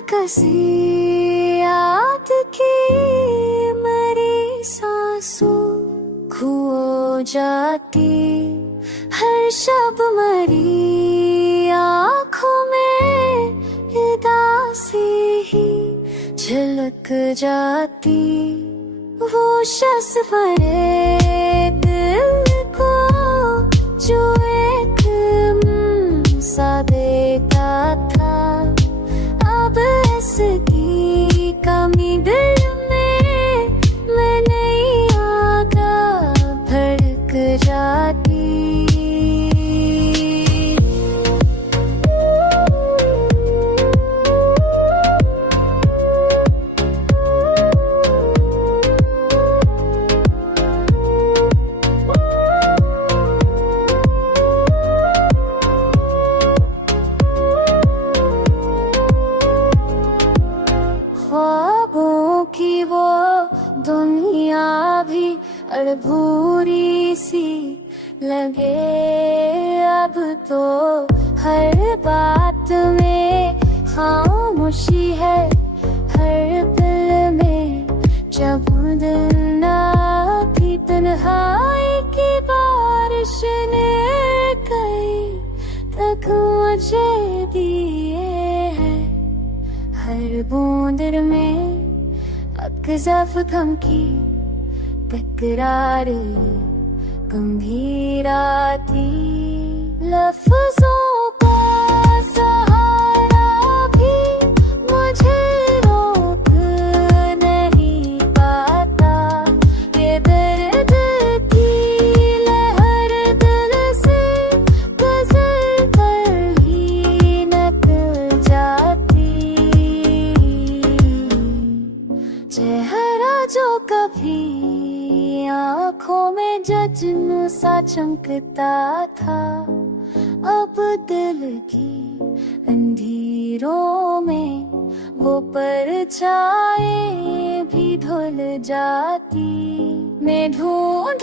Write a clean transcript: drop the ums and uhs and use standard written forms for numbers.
कसी याद की मरी सांसों खो जाती, हर शब मरी आँखों में उदासी ही झलक जाती। वो शख्स परे दिल को जो एक सा देता था, अब इसकी कमी दिल में मैं नहीं आगा भड़क जाती। ख्वाबों की वो दुनिया भी अड़भूरी सी लगे अब तो, हर बात में खामोशी है, हर दिल में जब दिल ना थी तन्हाई की बारिश ने कई तक मुझे दिए है। हर बूंद में अक्ज़ाफ गम की तकरार गंभीरा थी। लफ्ज़ों का सहारा भी मुझे रोक नहीं पाता, ये दर्द की लहर दिल से गज़ल पर ही निकल जाती। चेहरा जो कभी आँखों में जज्न सा चमकता था, अब दिल की अंधेरों में वो परछाएं भी धुल जाती। मैं ढूंढ